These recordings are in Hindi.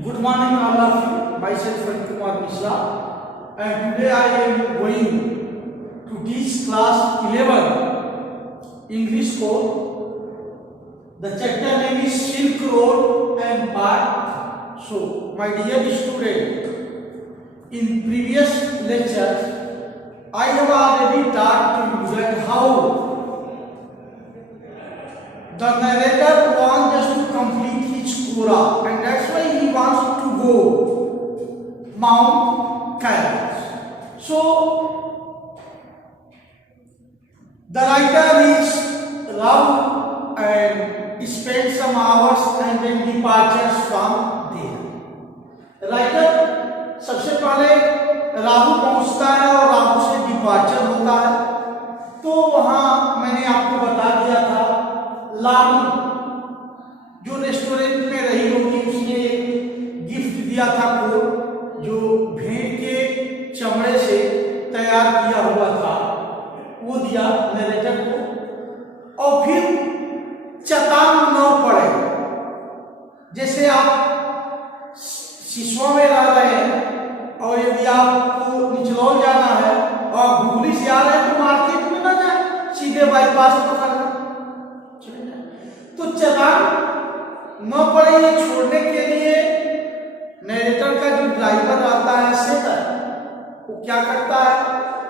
Good morning, all of you. Myself, Kumar Mishra, and today I am going to teach class 11 English course. The chapter name is Silk Road and Part. So, my dear student, in previous lectures, I have already taught to you that how the narrator wants us to complete his Quran, and that's why he wants to go Mount Kailash. So the writer reached Rahu and spent some hours and then departures from there. Writer सबसे पहले राहु पहुंचता है और राहु से डिपार्चर होता है। तो वहां मैंने आपको बता दिया था लालू जो रेस्टोरेंट में रही होगी उसने एक गिफ्ट दिया था को जो भेड़ के चमड़े से तैयार किया हुआ था वो दिया नरेटर को। और फिर चट्टान न पड़े, जैसे आप सिसवा में रह रहे हैं और यदि आपको निचलौल जाना है और घुगली से आ रहे हैं तो मार्केट में ना जाए, सीधे बाईपास पकड़ना तो चट्टान न पड़े ये छोड़ने के लिए नरेटर का जो ड्राइवर आता है सेटर वो क्या करता है,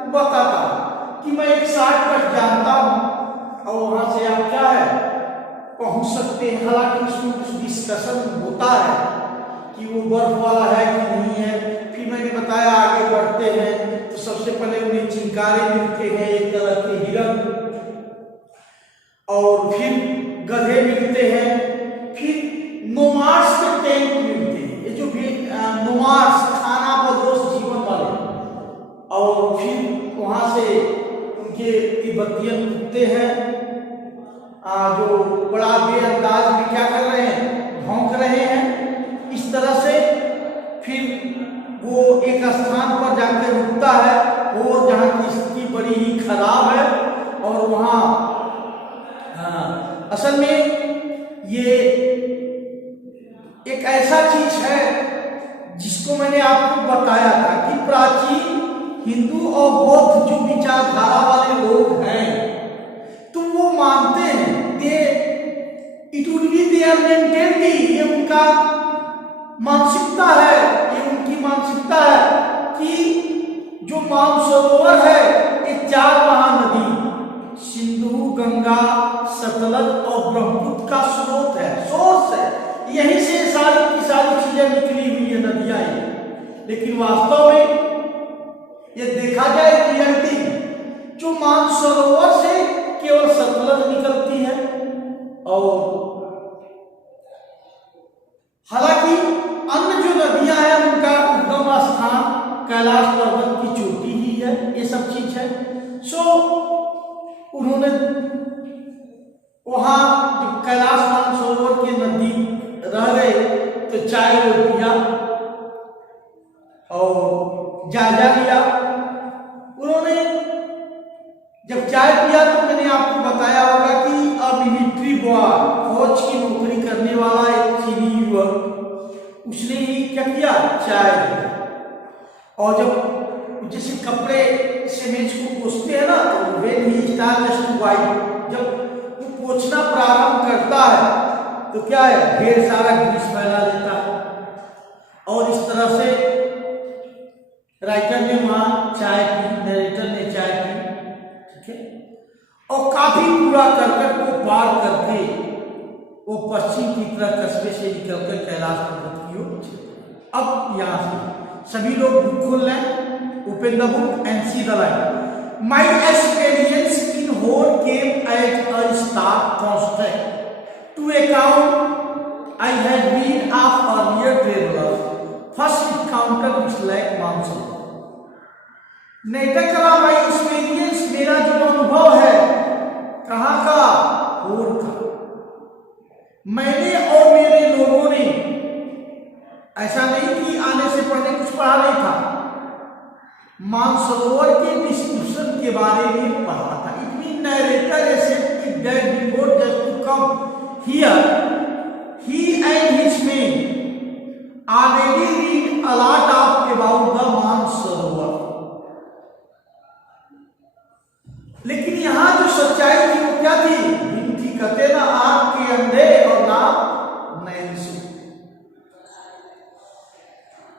वो बताता है कि मैं एक शॉर्टकट जानता हूं और वहां से आप क्या है पहुंच सकते हैं। हालांकि उसमें कुछ डिस्कशन होता है कि वो बर्फ वाला है कि नहीं है। फिर मैंने बताया आगे बढ़ते हैं तो सबसे पहले उन्हें चिंकारे मिलते हैं, एक तरह के हिरन, और फिर गधे मिलते हैं, फिर नोमार्स के टेंट मिलते हैं, ये जो भी नोमार्स खाना बदोश जीवन वाले, और फिर वहां से उनके तिब्बतियन कुत्ते हैं जो बड़ा बेअंदाज में क्या कर रहे हैं, भौंक रहे हैं। इस तरह से फिर वो एक स्थान पर जाकर रुकता है और जहाँ की स्थिति बड़ी ही खराब है और वहाँ असल में ये एक ऐसा चीज है जिसको मैंने आपको बताया था कि प्राचीन हिंदू और बौद्ध जो विचारधारा वाले लोग हैं तो वो मानते हैं it would be their mentality, ये उनका मानसिकता है, ये उनकी मानसिकता है कि जो मानसरोवर है ये चार महानदी सिंधु, गंगा, सतलज और ब्रह्मपुत्र का स्रोत है, सोर्स है, यहीं से सारी की सारी चीजें निकली हुई है नदियां हैं। लेकिन वास्तव में ये देखा जाए रियलिटी जो मानसरोवर से केवल सतलज निकलती है और हालांकि अन्य जो नदियां हैं उनका उद्गम स्थान कैलाश पर्वत की चोटी ही है, ये सब चीज है। सो उन्होंने वहां जब कैलाश मानसरोवर के नजदीक रह गए तो चाय वो पिया और जायजा लिया। उन्होंने जब चाय पिया तो मैंने आपको बताया होगा कि मिलिट्री बॉय, फौज की नौकरी करने वाला एक चीनी युवक, उसने ही क्या किया, चाय पिया। और जब जैसे कपड़े से मेज को पोंछते हैं ना तो when he starts to wipe, जब वो पोंछना प्रारंभ करता है तो क्या है, ढेर सारा ग्रीस फैला देता है। और इस तरह से राइटर ने वहां चाय पी, नरेटर ने चाय पी, ठीक है, और काफी पूरा करकट को पार करके वो पश्चिम की तरफ कस्बे से निकलकर कैलाश पर्वत की ओर। अब यहाँ से सभी लोग बुक खोल लें, open the book and see the line. My experience in her came as a staff constant to account I had been of earlier travellers first encounter with like monsoon. नाटक का माय एक्सपीरियंस, मेरा जो अनुभव है कहाँ का, होर का। मैंने और मेरे लोगों ने, ऐसा नहीं कि आने से पहले कुछ पढ़ा नहीं था, मानसरोवर के डिस्क्रिप्शन के बारे में पढ़ा था। It mean narrator said it that before just to come here he and his men already read a lot of about the Mansarovar, लेकिन यहां जो सच्चाई थी वो क्या थी? थी कहते ना आंख के अंधे और ना नयन से।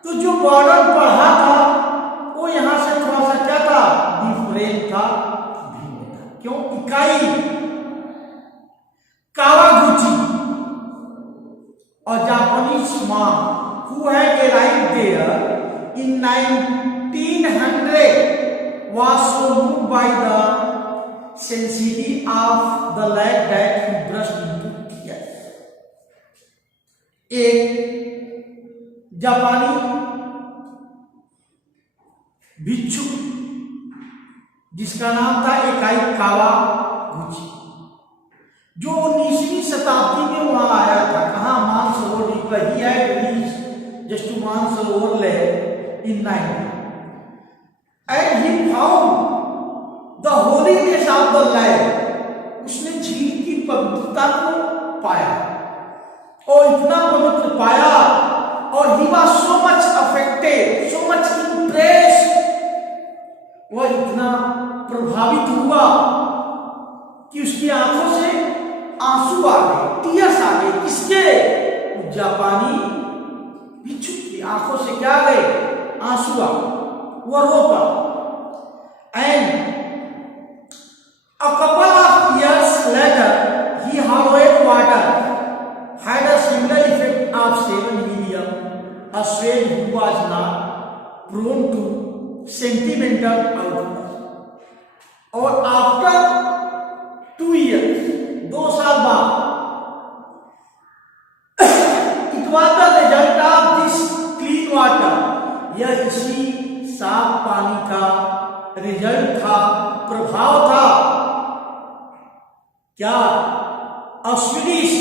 तो जो वर्णन पढ़ा था वो यहां से थोड़ा सा क्या था? डिफरेंट था, भिन्न था। क्यों? इकाई कावागुची और Japanese man who had arrived there in 1900 was so moved by the sanctity of the lake that he burst into tears। एक जापानी भिक्षु जिसका नाम था एकाई कावागुची, जो 19वीं शताब्दी में वहां आया था। कहा? मानसरोवर पर ही है, just to Mansarovar lake in 90, and he found the holiness of the lake। उसने झील की पवित्रता को पाया और इतना पवित्र पाया, और he was so much affected, so much impressed, वह इतना प्रभावित हुआ कि उसकी आंखों से आंसू आ गए, टीयर्स आ गए। किसके? जापानी भिक्षु की आंखों से क्या आ गए? आंसू आ गए, वह रो पड़ा। And a couple of years later he hollowed water had a similar effect of Seven William, a Swede who was not prone to sentimental outbursts। और after 2 years, 2 साल बाद, it was the result of this clean water, यह इसी साफ पानी का रिजल्ट था, प्रभाव था। क्या? स्वीडिश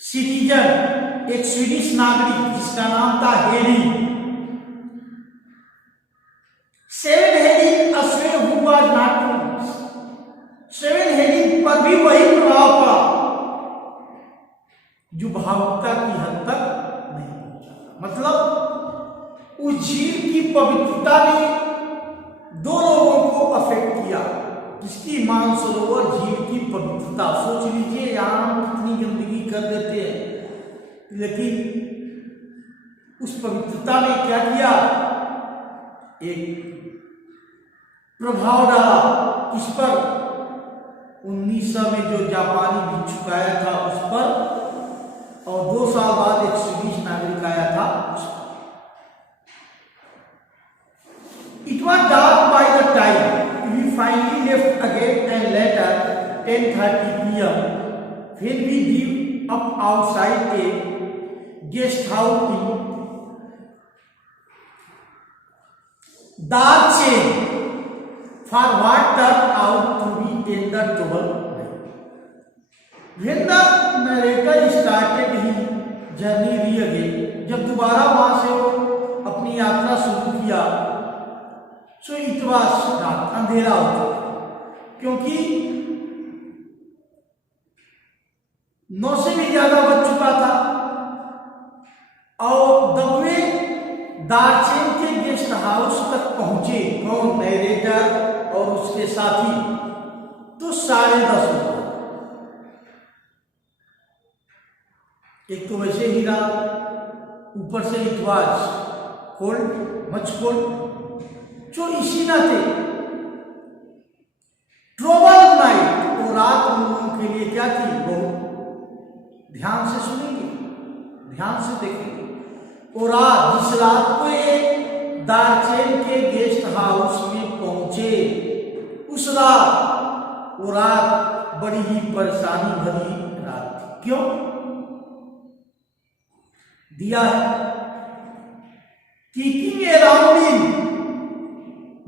सिटीजन, एक स्वीडिश नागरिक जिसका नाम था Harry, seven heading ashway who was not, seven heading पर भी वही प्रभाव पड़ा जो भावुकता की हद तक नहीं पहुंचा। मतलब उस झील की पवित्रता ने 2 लोगों को अफेक्ट किया। जिसकी मानसरोवर झील की पवित्रता, सोच लीजिए यहां हम कितनी गंदगी कर देते हैं, लेकिन उस पवित्रता ने क्या किया? एक प्रभाव डाला इस पर, 1900 में जो जापानी भिक्षुक आया था उस पर, और 2 साल बाद एक स्वीडिश नागरिक आया था उस पर। It was dark by the time we finally left again, and later 10:30 p.m. when we drew up outside a guest house in Darchen for what turned out to be in the trouble night. When the narrator started his journey again, जब दोबारा वहां से अपनी यात्रा शुरू किया, सो इट वाज रात, अंधेरा हो चुका, क्योंकि 9 से भी ज्यादा बज चुका था। और दबे दार्चेन के गेस्ट हाउस तक पहुंचे कौन? नरेटर और उसके साथी, तो 10:30 बजे। एक तो वैसे ही रात, ऊपर से it was cold, much cold, जो इसी नाते ट्रोबल नाइट, तो रात उन लोगों के लिए क्या थी? बहुत ध्यान से सुनेंगे, ध्यान से देखेंगे। और रात, जिस रात को एक दार्चेन के गेस्ट हाउस में पहुंचे, उस रात, वो रात बड़ी ही परेशानी भरी रात थी। क्यों? दिया है kicking around in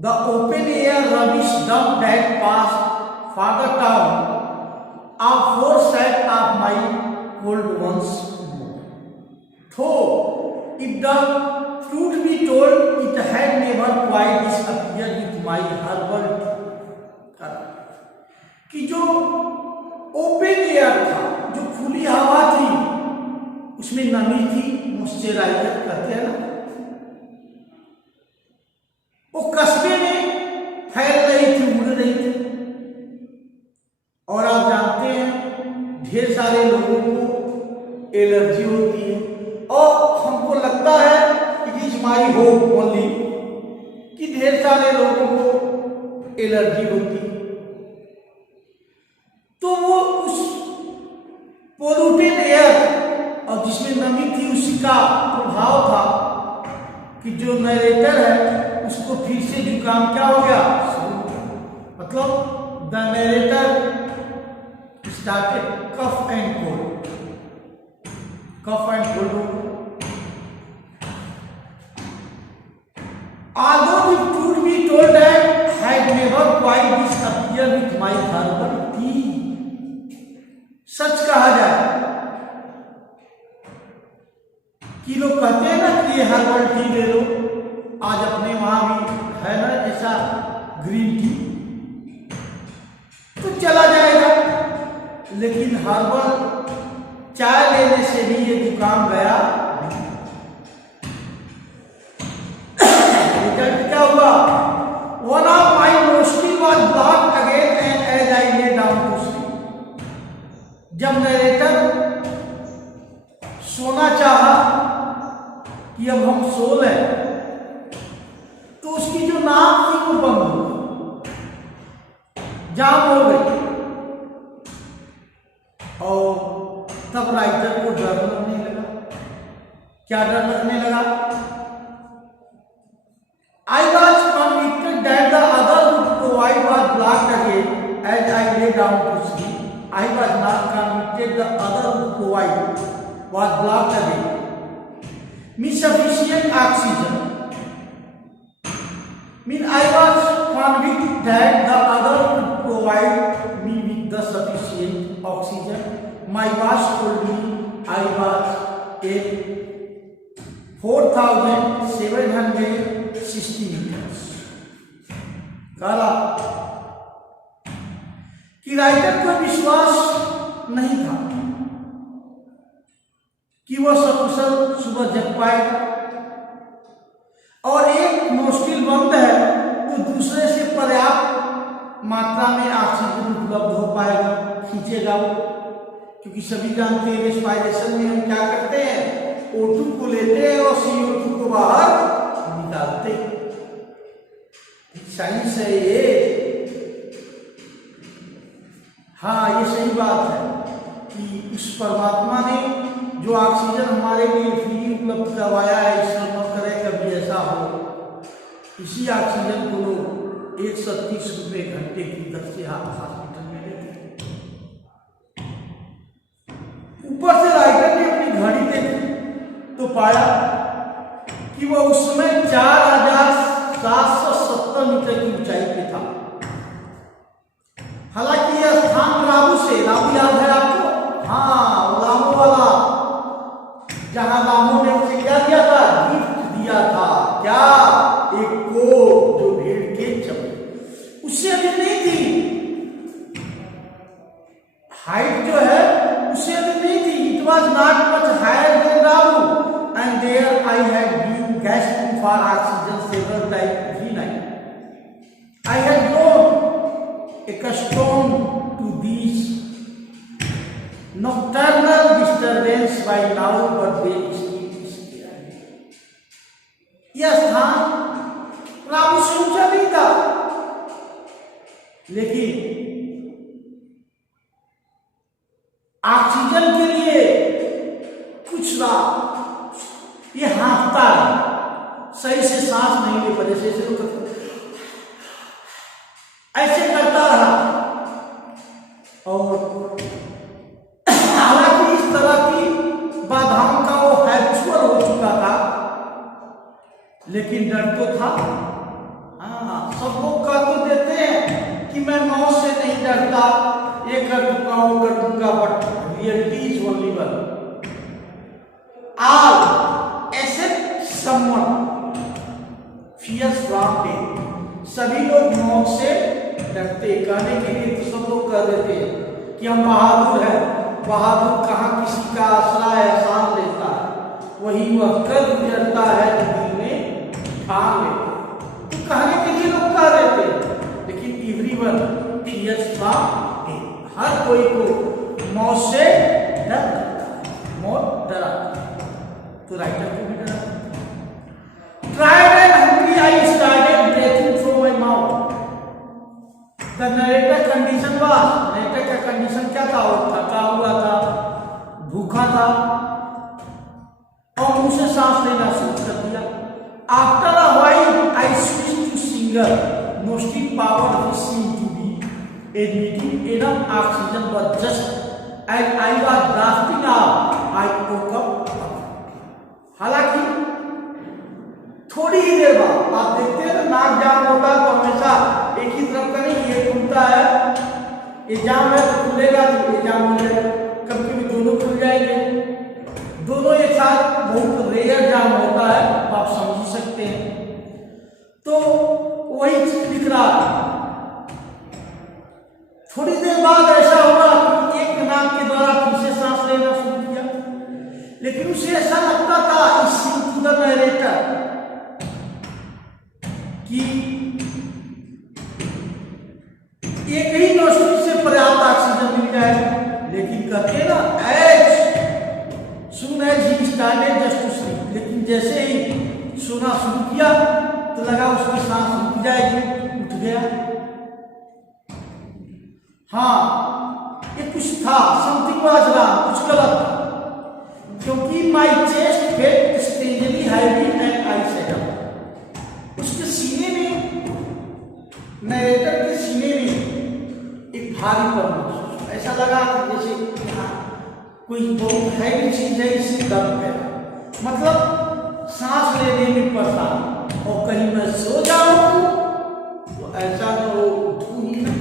the open air rubbish dump that passed for the town of foresight of my cold ones more. Though if the truth be told, it had never quite disappeared with my herbal कि जो ओपन एयर था, जो खुली हवा थी, उस उसमें नमी थी, मॉइस्चराइजर कहते हैं ना, वो कस्बे में फैल रही थी, उड़ रही थी। और आप जानते हैं ढेर सारे लोगों को एलर्जी होती है, और हमको लगता है it is my hope only कि ढेर सारे लोगों को एलर्जी होती है। तो वो उस पोल्यूटेड एयर और जिसमें नमी थी उसी का प्रभाव था कि जो नरेटर है उसको फिर से जुकाम क्या हो गया, मतलब the narrator started cough and cold. Although the truth be told, that had never quite disappeared with my herbal tea. सच कहा जाए कि लोग कहते हैं ना कि ये हर्बल टी ले लो, आज अपने वहां भी है ना ऐसा ग्रीन टी, तो चला जाएगा। लेकिन हर्बल चाय लेने से भी ये जुकाम गया। रिजल्ट क्या हुआ? One of my nostril was blocked again and as I lay down to sleep. जब नरेटर सोना चाहा कि अब हम सो लें, तो उसकी जो नाक थी वो बंद हो गई, जाम हो गई। और तब राइटर को डर लगने लगा। क्या डर लगने लगा? I was convicted that the other would provide was blocked again as I lay down to sleep. I was not convicted the other would provide was blocked again mean sufficient oxygen. Mean I was convicted that the other would provide me with the sufficient oxygen. My watch told me I was at 4,760 meters. कहा कि राइटर को विश्वास नहीं था कि वह सकुशल सुबह जग पाएगा, और एक नोस्ट्रिल बंद है तो दूसरे से पर्याप्त मात्रा में ऑक्सीजन उपलब्ध हो पाएगा, खींचेगा वो। क्योंकि सभी जानते हैं रेस्पिरेशन में हम क्या करते हैं, O2 को लेते हैं और CO2 को बाहर निकालते हैं। साइंस है ये। हाँ, ये सही बात है कि उस परमात्मा ने जो ऑक्सीजन हमारे लिए फ्री उपलब्ध करवाया है, ईश्वर न करे कभी ऐसा हो, इसी ऑक्सीजन को लोग 130 रुपये घंटे की दर से हॉस्पिटल में लेते हैं। ऊपर से राइटर ने अपनी घड़ी देखी तो पाया कि वह उस समय 4,770 मीटर की ऊंचाई पे था। हालांकि यह स्थान रामू याद है आपको? हाँ, रामू वाला, जहां रामू ने उसे क्या दिया था, गिफ्ट दिया था। क्या? एक कोट जो भेड़ के चमड़े, उससे अधिक नहीं थी हाइट, जो है उससे अधिक नहीं थी। It was not much higher than Ramu and there I had been gasping for oxygen several times every night. I had grown accustomed to these nocturnal disturbance by now, but they still scare me. यह स्थान रामू से ऊंचा नहीं था, लेकिन ऑक्सीजन के लिए कुछ ना, ये हाँफता है, सही से सांस नहीं ले पा रहे, ऐसे करता रहा। और हालांकि इस तरह की बाधाओं का वो हैबिचुअल हो चुका था, लेकिन डर तो था। हाँ, सब लोग कह तो देते हैं कि मैं मौत से नहीं डरता, ये कर दूंगा वो कर दूंगा, but reality is only one. All except someone fears from death. सभी लोग मौत से डरते। कहने के लिए तो सब लोग कह देते हैं कि हम बहादुर हैं। बहादुर कहाँ किसी का आसरा एहसान लेता वही वह कर गुजरता है जो दिल में ठान लेते। तो कहने के लिए लोग कह रहे थे, लेकिन एवरीवन फियर्स फ्रॉम डेथ, हर कोई को मौत से डर लगता है, मौत डराती है। तो राइटर को भी डरा। Tired and hungry, I started breathing through my mouth. The narrator condition was, narrator का कंडीशन क्या था? वो थका हुआ था, भूखा था और मुंह से सांस लेना शुरू कर दिया। After a while, I switched to singer. Mostly power which seemed to be admitting enough oxygen, but just as I was gasping out, I woke up. हालांकि थोड़ी ही देर बाद आप देखते हैं ना, नाक जाम होता है तो हमेशा एक ही तरफ का नहीं, ये खुलता है, ये जाम है तो खुलेगा, तो ये जाम हो जाएगा, कभी कभी दोनों खुल जाएंगे, दोनों एक साथ बहुत रेयर जाम होता है, आप समझ ही सकते हैं। तो वही चीज दिख रहा है। थोड़ी देर बाद ऐसा हुआ कि एक नाक के द्वारा फिर से सांस लेना शुरू किया, लेकिन उसे ऐसा लगता था इस सीन टू द नरेटर कि एक ही नोस्ट्रिल से पर्याप्त ऑक्सीजन मिल जाएगा, लेकिन कहते ना as soon as he started just to sleep, लेकिन जैसे ही सोना शुरू किया तो लगा उसकी सांस रुक जाएगी, उठ गया। हाँ, ये कुछ था, समथिंग वाज रॉन्ग, कुछ गलत था, क्योंकि my chest felt strangely heavy and I set up. उसके सीने में, नरेटर के सीने में एक भारीपन महसूस, ऐसा लगा जैसे यहाँ कोई बहुत हैवी चीज है, इससे दर्द है, मतलब सांस लेने में परेशान। और कहीं मैं सो जाऊं तो ऐसा न हो उठूं ही ना,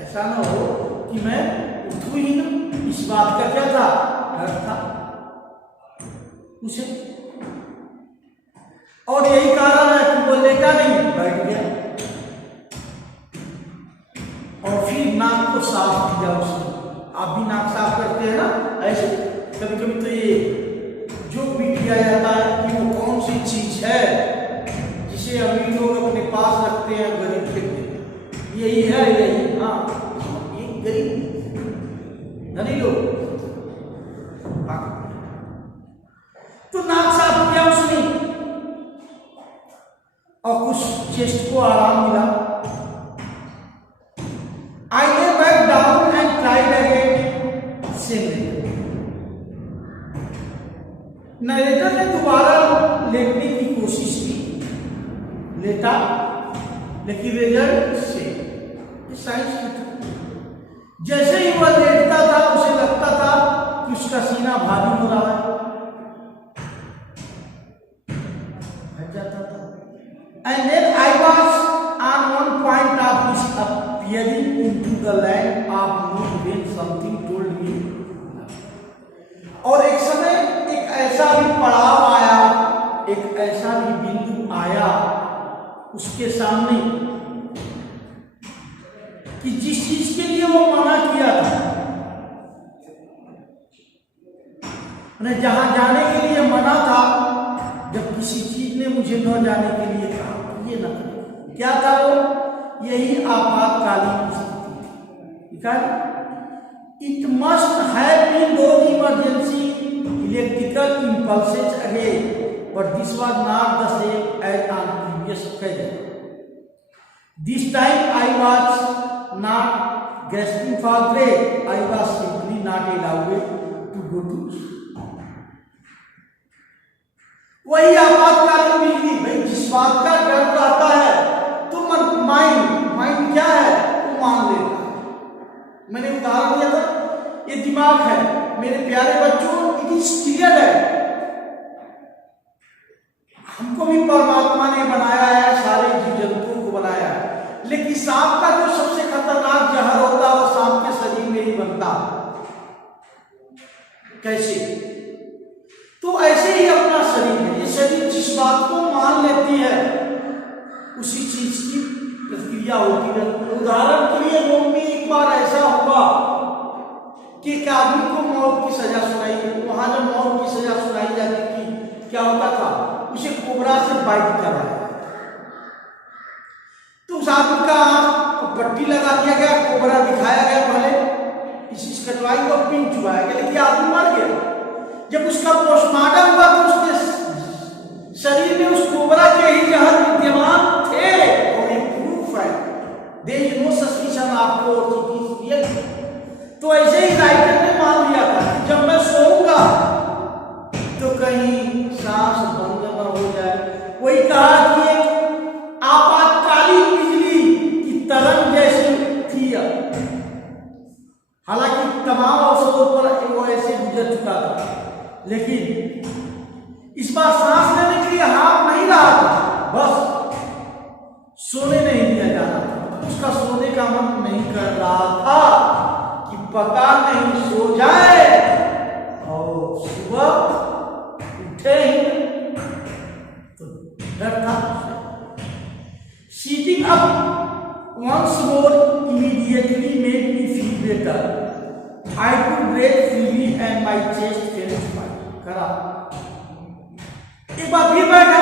ऐसा न हो कि मैं उठूं ही ना, इस बात का क्या था? डर था उसे। और यही कारण है कि वो लेटा नहीं, बैठ गया और फिर नाक को साफ किया उसने। आप भी नाक साफ करते हैं ना ऐसे, कभी कभी तो ये जो भी किया जाता है कि वो कौन सी चीज है जिसे अमीर लोग अपने पास रखते हैं, गरीब फेंक देते हैं, यही है, यही। हाँ, ये गरीब धनी लोग। तो नाक साफ किया उसने और कुछ चेस्ट को आराम मिला। I lay back down and tried again, same. Narrator ने दोबारा लेटने की कोशिश की, लेटा, लेकिन रिजल्ट से साइंस की। जैसे ही वह लेटता था उसे लगता था कि उसका सीना भारी हो रहा है, हट जाता था। And then I was on one point of disappearing into the land of need when something told me। और एक समय एक ऐसा भी पड़ाव आया, एक ऐसा भी बिंदु आया उसके सामने कि जिस चीज के लिए वो मना किया था, जहां जाने के लिए मना था, जब किसी चीज ने मुझे न जाने के लिए कहा ये न करें, क्या था वो? यही आपातकालीन स्थिति थी। It must have been those emergency electrical impulses again, but this was not the same as on previous occasion. This time I was not gasping for breath, I was simply not allowed to go to sleep. वही आपातकालीन बिजली भाई, जिस बात का डर रहता है तो माइंड क्या है वो मान लेता है। मैंने उदाहरण दिया था, ये दिमाग है मेरे प्यारे बच्चों, इट इज क्लियर है, हमको भी परमात्मा ने बनाया है, सारे जीव जंतुओं को बनाया है, लेकिन सांप का जो सबसे खतरनाक जहर होता है वो सांप के शरीर में ही बनता। कैसे? तो ऐसे ही अपना शरीर है, ये शरीर जिस बात को मान लेती है उसी चीज की प्रतिक्रिया होती है। उदाहरण के लिए रोम में एक बार ऐसा हुआ कि एक आदमी को मौत की सजा सुनाई गई। वहां जब मौत की सजा सुनाई जाती थी, क्या होता था, उसे कोबरा से बाइट कराया, तो उस आदमी का पट्टी लगा दिया गया, कोबरा दिखाया गया, पहले इसी कटवाई को पिन चुबाया गया, लेकिन आदमी मर गया। जब उसका पोस्टमार्टम हुआ तो उसके शरीर में उस कोबरा के ही जहर विद्यमान थे, और एक प्रूफ है, देयर इज नो सस्पिशन आपको रियल। तो ऐसे ही राइटर ने मान लिया था कि जब मैं सोऊंगा तो कहीं सांस बंद न हो जाए। वही कहा कि एक आपातकालीन बिजली की तरंग जैसी थी। हालांकि तमाम अवसरों पर वो ऐसे गुजर चुका था, लेकिन इस बार सांस लेने के लिए हाथ नहीं रहा था, बस सोने नहीं दिया जा रहा था। उसका सोने का मन नहीं कर रहा था कि पता नहीं सो जाए और सुबह उठे ही तो डर था। Sitting up once more immediately made me feel better. I could breathe freely and my chest felt fine. करा एक बार फिर बैठा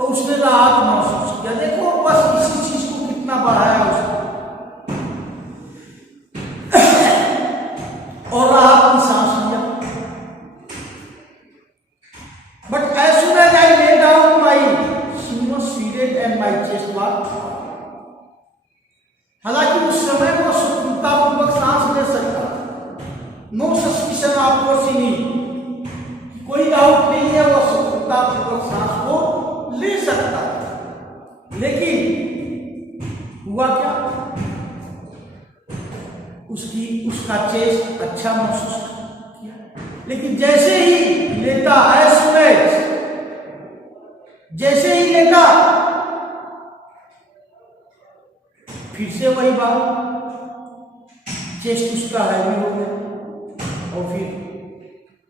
और उसने राहत महसूस किया। देखो बस इसी चीज को कितना बढ़ाया उसने, और राहत की सांस लिया। But as soon as I lay down, my chin was seated and my chest was. हालांकि उस समय वो सुगमतापूर्वक सांस ले सकता, नो सस्पिशन ऑफ कोर्सिनी, कोई डाउट नहीं है, वो सुगमतापूर्वक सांस को ले सकता। लेकिन हुआ क्या, उसका चेस्ट अच्छा महसूस किया, लेकिन जैसे ही लेता, जैसे ही लेता, फिर से वही बात, चेस्ट उसका हैवी हो गया, और फिर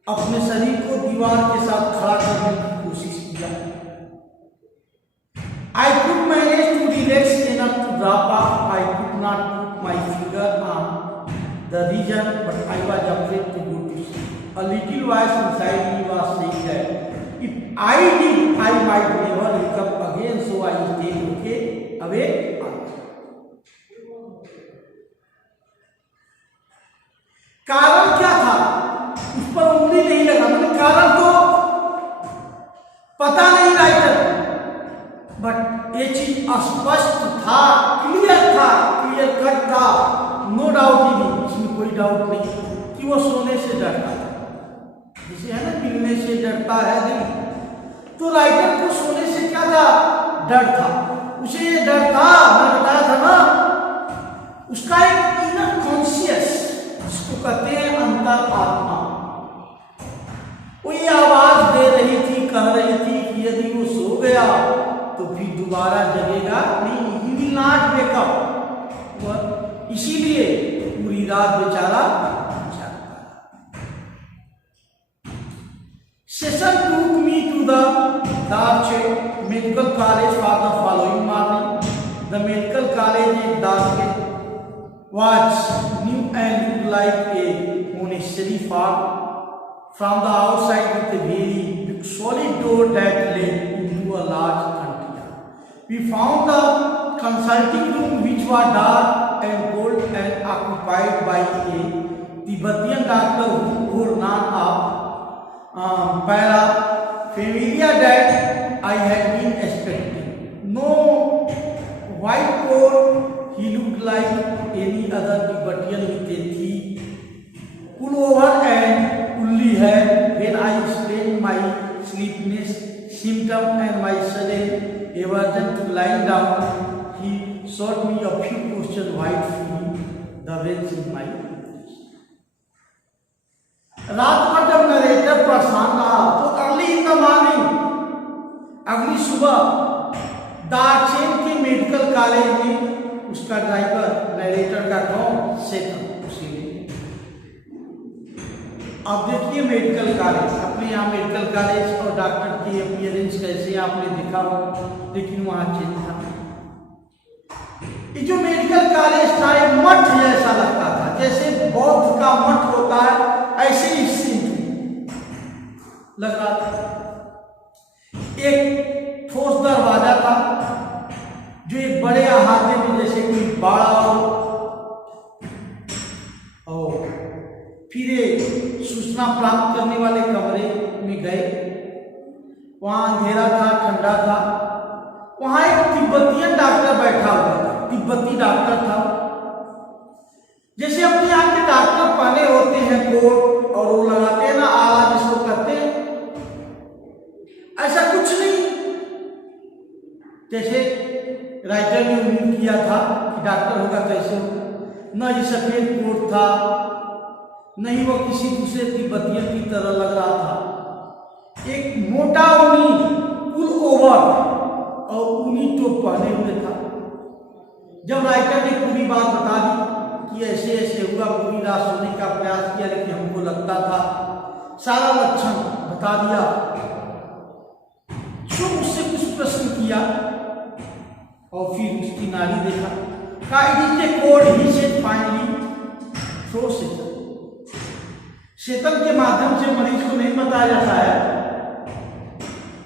अपने शरीर को दीवार के साथ खड़ा करने की कोशिश किया। I could manage to relax enough to drop off. I could not put my finger on the region, but I was afraid to go to sleep. A little voice inside me was saying that if I did, I might never wake up again, so I stayed awake. कारण क्या था, उस पर उंगली नहीं लगा, मतलब कारण तो पता नहीं राइटर, बट ये चीज स्पष्ट था, क्लियर कट था, नो डाउट ही नहीं, इसमें कोई डाउट नहीं कि वो सोने से डरता था। जिसे है ना गिरने से डरता है दिल, तो राइटर को सोने से क्या था, डर था। उसे ये डर था, मैं बताया था ना, उसका एक इनर कॉन्शियस, जिसको कहते हैं अंतर आत्मा, वो ये आवाज दे रही थी, कह रही थी कि यदि वो सो गया तो फिर दोबारा जगेगा नहीं, he will not wake up. इसीलिए पूरी रात बेचारा जागता। Session took me to the Darche Medical College for the following morning. The medical college at Darche was new and looked like a monastery from the outside, with a very big solid door that led into a large cantina. We found the consulting room, which was dark and cold and occupied by a Tibetan doctor who wore none of paraphernalia that I had been expecting. No white coat, he looked like any other Tibetan with a thick pullover and woolly hair. When I explained my sleepiness symptom and my sudden aversion to lying down, he shot me a few questions while feeling the veins in my face. रात भर जब नरेटर परेशान रहा तो अर्ली इन द मॉर्निंग, अगली सुबह दार्चेन के मेडिकल कॉलेज में उसका ड्राइवर नरेटर का गांव से था, उसी ने। अब देखिए मेडिकल कॉलेज, अपने यहाँ मेडिकल कॉलेज और डॉक्टर की अपीयरेंस कैसे आपने देखा हो, लेकिन वहाँ चेंज था। ये जो मेडिकल कॉलेज था ये मठ जैसा लगता था, जैसे बौद्ध का मठ होता है, ऐसे ही सीन लग रहा था। एक ठोस दरवाजा था जो एक बड़े अहाते में जैसे कोई बाड़ा हो, और फिर सूचना प्राप्त करने वाले कमरे में गए। वहां अंधेरा था, ठंडा था। वहां एक तिब्बतियन डॉक्टर बैठा हुआ था, तिब्बती डॉक्टर था। जैसे अपने यहाँ के डॉक्टर पहने होते हैं कोट और वो लगाते हैं ना आला जिसको कहते हैं, ऐसा कुछ नहीं। जैसे राइटर ने उम्मीद किया था कि डॉक्टर होगा कैसे होगा, न ये सफेद कोट था, नहीं वो किसी दूसरे तिब्बतियन की तरह लग रहा था। एक मोटा ऊनी फुल ओवर और ऊनी टोप पहने हुए था। जब राइटर ने पूरी बात बता दी कि ऐसे ऐसे हुआ, पूरी रात सोने का प्रयास किया लेकिन हमको लगता था, सारा लक्षण बता दिया, जो उससे कुछ प्रश्न किया और फिर उसकी नाड़ी देखा। कोड ही से फाइनली थ्रो सेतन के माध्यम से मरीज को नहीं बताया जाता है,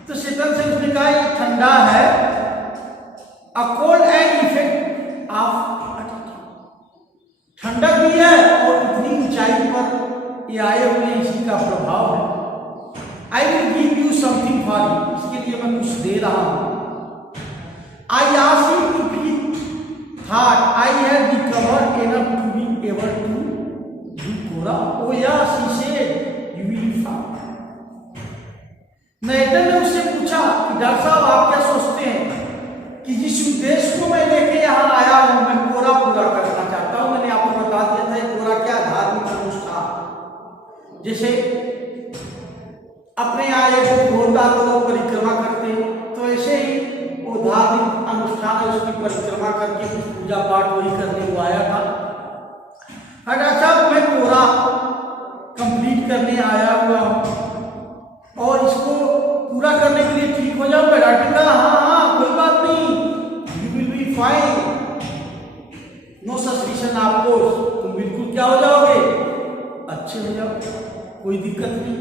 तो सेतन से उसने कहा ये ठंडा है, a cold and effect of ठंडक भी है और इतनी ऊंचाई पर ये आए हुए इसी का प्रभाव है। I will give you something for you, इसके लिए मैं कुछ दे रहा हूं। I asked him if he thought I had recovered enough to be able to do कोरा। Oh yes he said you will find. Narrator ने उससे पूछा कि डॉक्टर साहब आप क्या सोचते हैं कि जिस उद्देश्य को मैं लेके यहाँ आया हूं, मैं कोरा पूरा करना चाहता हूं। मैंने आपको बता दिया था कोरा क्या धार्मिक अनुष्ठान, जैसे अपने यहाँ एक होता तो लोग परिक्रमा करते हैं, तो ऐसे ही वो धार्मिक अनुष्ठान है, उसकी परिक्रमा करके कुछ पूजा पाठ वही करने को आया था। डॉक्टर साहब मैं कोरा कंप्लीट करने आया हुआ हूँ और इसको पूरा करने के लिए ठीक हो जाऊंगा। डॉक्टर कहा हाँ कोई बात नहीं, you will be fine, no suspicion आपको, तुम बिल्कुल क्या हो जाओगे, अच्छे हो जाओगे, कोई दिक्कत नहीं।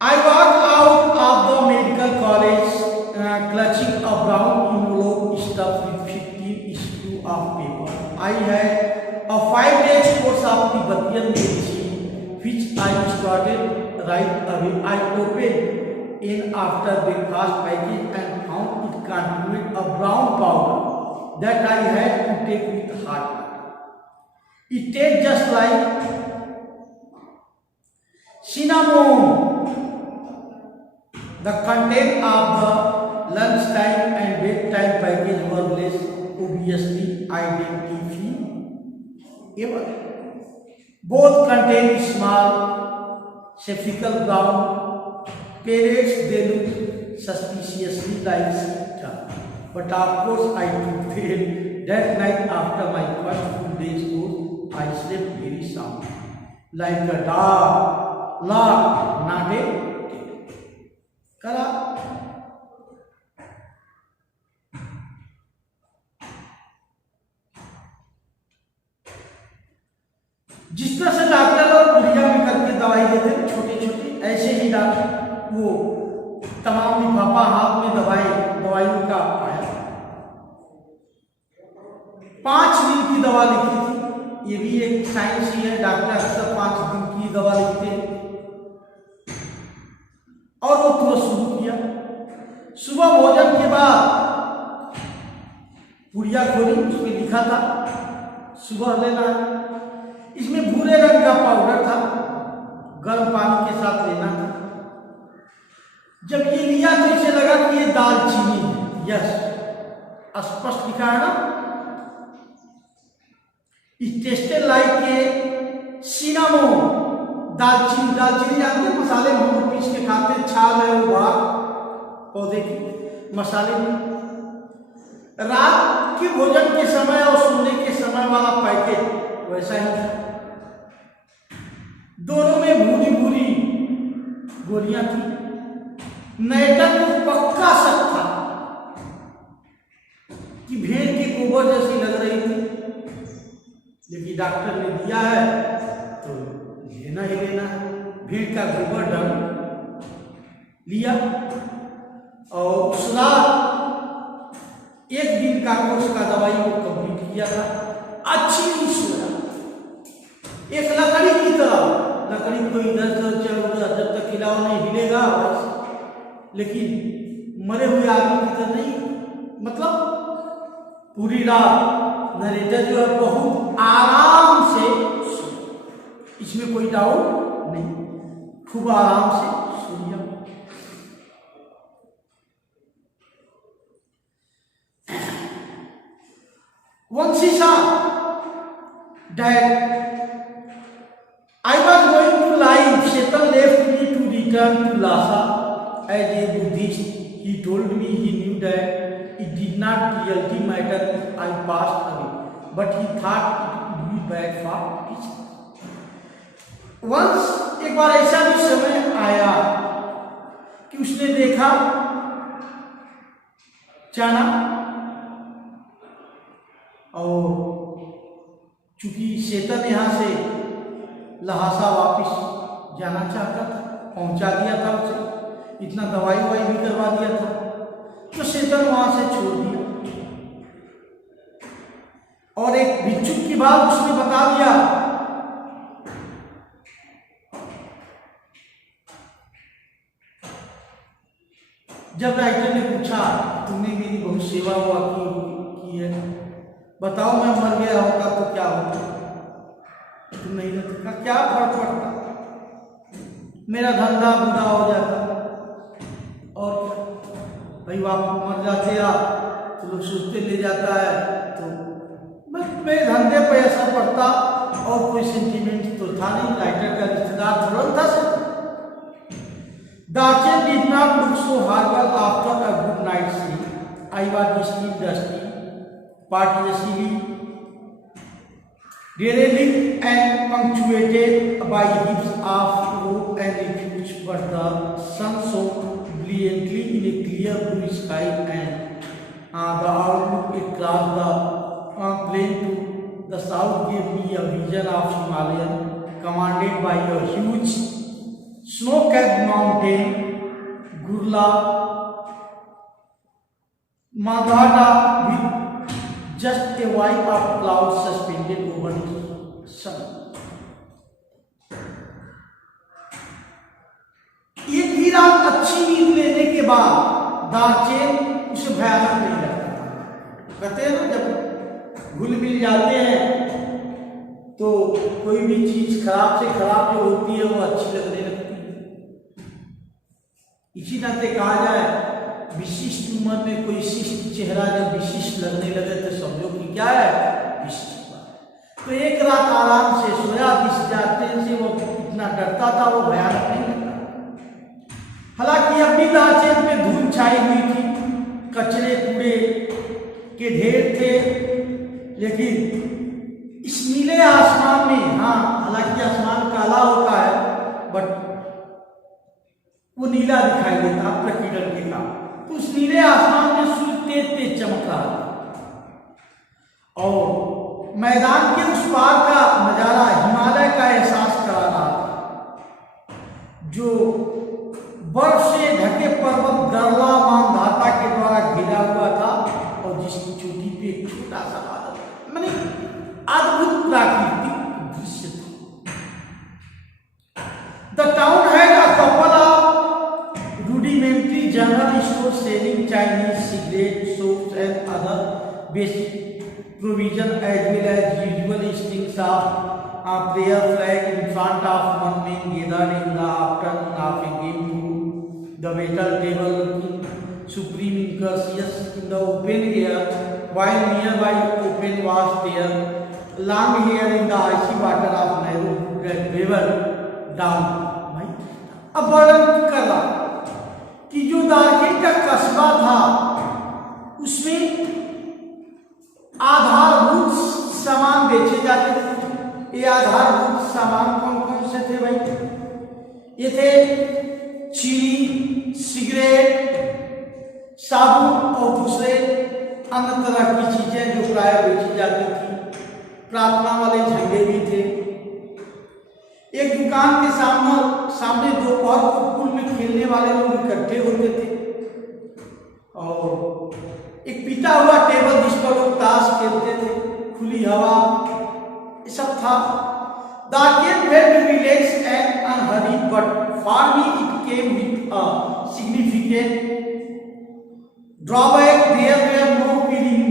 I walked out of the medical college clutching a brown envelope stuffed with 15 screws of paper. I had a 5-day course of Tibetan medicine which I started right away. I opened in after breakfast package and found it contained a brown powder that I had to take with hot water. It tastes just like cinnamon. The content of the lunchtime and bedtime package were less obviously identifiable. Both contain small spherical brown pellets. They look suspiciously like cinnamon, but of course I took them. That night after my first few days course, I slept very soundly, like a dog, not a करा। जिस तरह से डॉक्टर और पुड़िया में करके दवाई देते हैं छोटी छोटी, ऐसे ही डॉक्टर वो तमाम लिफाफा हाथ में दवाइयों का आया। 5 दिन की दवा लिखी थी, ये भी एक साइंस ही है, डॉक्टर अक्सर 5 दिन की दवा लिखते हैं। और वो तुरंत शुरू किया। सुबह भोजन के बाद पुड़िया खोली, उसमें लिखा था सुबह लेना। इसमें भूरे रंग का पाउडर था, गर्म पानी के साथ लेना था। जब ये लिया तो इसे लगा कि ये दालचीनी है। यस, स्पष्ट लिखा है ना। It tasted like a cinnamon. दालचीनी जानते हैं, मसाले हम लोग पीस के खाते हैं, छाल है वो बाहर पौधे की मसाले में। रात के भोजन के समय और सोने के समय वाला पैकेट वैसा ही था। दोनों में भूरी भूरी गोलियां थी। नाइटर को पक्का शक था कि भेड़ के गोबर जैसी लग रही थी। लेकिन डॉक्टर ने दिया है तो लेना ही लेना है। भेड़ का गोबर डंग लिया और उस रात 1 दिन का कोर्स का दवाई को कंप्लीट किया था। अच्छी नींद सोया, एक लकड़ी की तरह। लकड़ी को इधर से उधर जब तक हिलाओ नहीं हिलेगा, लेकिन मरे हुए आदमी की तरह नहीं। मतलब पूरी रात नरेटर जो है बहुत आराम से सोया, इसमें कोई डाउट नहीं, खूब आराम से सोया। Once he saw that I was going to live, Shaitan left me to return to Lhasa as a Buddhist. He told me he knew that it did not really matter if I passed away, but he thought it would be bad for peace. Once एक बार ऐसा भी समय आया कि उसने देखा जाना, और चूंकि शैतान यहाँ से लहासा वापिस जाना चाहता था, पहुंचा दिया था उसे, इतना दवाई ववाई भी करवा दिया था, तो शैतान वहां से छोड़ दिया। और एक भिक्षुक की बात उसने बता दिया, जब राइटर ने पूछा तुमने मेरी बहुत सेवा हुआ की है, बताओ मैं मर गया होता तो क्या होता, तुम नहीं रहता, क्या फर्क पड़ता, मेरा धंधा बुरा हो जाता, और भाई आप मर जाते आप तो लोग सोचते ले जाता है, तो मेरे धंधे पर असर पड़ता, और कोई सेंटीमेंट तो था नहीं, राइटर का रिश्तेदार थोड़ा था। Darchen did not look so horrible after a good night's sleep. I was still dusty, partially derelict and punctuated by heaps of rope and refuse, but the sun shone brilliantly in a clear blue sky, and the outlook across the plain to the south gave me a vision of Himalayan, commanded by a huge snow-capped mountain, Gurla Madhata, with just a white of clouds suspended over the sun. एक ही रात अच्छी नींद लेने के बाद दार्चेन उसे भयानक नहीं लगता। कहते हैं ना, जब घुल मिल जाते हैं तो कोई भी चीज खराब से खराब जो होती है वो अच्छी लगने लगती है। इसी नाते कहा जाए, विशिष्ट उम्र में कोई शिष्ट चेहरा जब विशिष्ट लगने लगे तो समझो कि क्या है, विशिष्ट बात। तो एक रात आराम से सोया, जिस जाते से वो इतना डरता था वो भयानक नहीं लगता। हालांकि अब भी दार्चेन पे धूल छाई हुई थी, कचरे कूड़े के ढेर थे, लेकिन इस नीले आसमान में, हाँ हालांकि आसमान काला होता है बट वो नीला दिखाई देता प्रकीर्णन के कारण, तो उस नीले आसमान में सूर्य तेज तेज चमक रहा था, और मैदान के उस पार का नजारा हिमालय का एहसास करा रहा था, जो बर्फ से ढके पर्वत गरला मानधाता के द्वारा घिरा हुआ था, और जिसकी चोटी पे एक छोटा सा बादल, माने अद्भुत प्राकृतिक दृश्य था। The town had a couple of rudimentary general stores selling Chinese cigarettes, soaps and other basic provision, as well as usual strings of a prayer flag in front of one man gathered in the afternoon of a game to the metal table, looking supreme incautious in the open air, while nearby open was there, long hair in the icy water of narrow river down। भाई अब वर्णन कर रहा कि जो दार्चेन का कस्बा था उसमें आधारभूत सामान बेचे जाते थे। ये आधारभूत सामान कौन कौन से थे भाई? ये थे चीनी, सिगरेट, साबुन और दूसरे अन्य तरह की चीजें जो प्राय बेची जाती थी। प्रार्थना वाले झंडे भी थे। एक दुकान के सामने दोपहर को पूल में खेलने वाले लोग इकट्ठे होते थे और एक पिटा हुआ टेबल जिस पर लोग ताश खेलते थे, खुली हवा, ये सब था। The game felt relaxed and unhurried, but for me it came with a significant drawback. There were no peeling.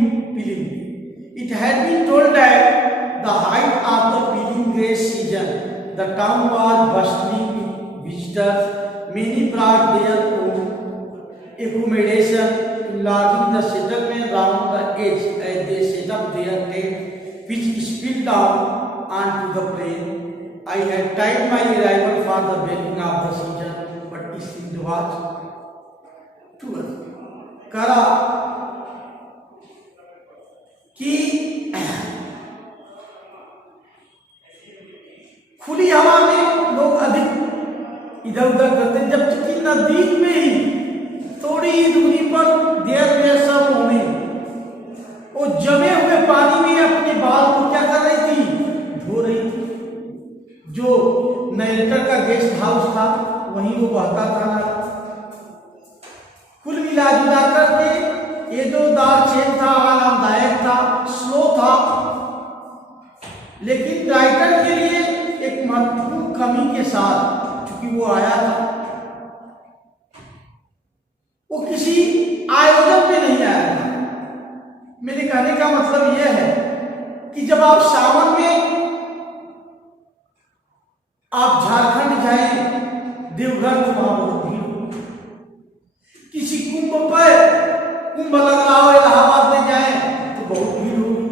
It had been told that the height of the peeling grass season, the town was bustling with visitors. Many brought their own accommodation, enlarging the settlement round the edge as they set up their tent, which spilled down onto the plain. I had timed my arrival for the beginning of the season, but it was too early. करा कि खुली हवा में लोग अधिक इधर उधर करते, जबकि नजदीक में ही थोड़ी ही दूरी पर देर सब होने वो जमे हुए पानी में अपने बाल को क्या कर रही थी, धो रही थी। जो नरेटर का गेस्ट हाउस था वहीं वो बहता था। कुल मिला करके ये जो दार चेन था आरामदायक था, स्लो था, लेकिन राइटर के लिए एक महत्वपूर्ण कमी के साथ, चूंकि वो आया था, वो किसी आयोजन में नहीं आया था। मेरे कहने का मतलब यह है कि जब आप सावन में आप झारखंड जाएं, देवघर, तो वहां बहुत भीड़ हो। किसी कुंभ लग रहा हो, इलाहाबाद में जाए तो बहुत भीड़ होगी।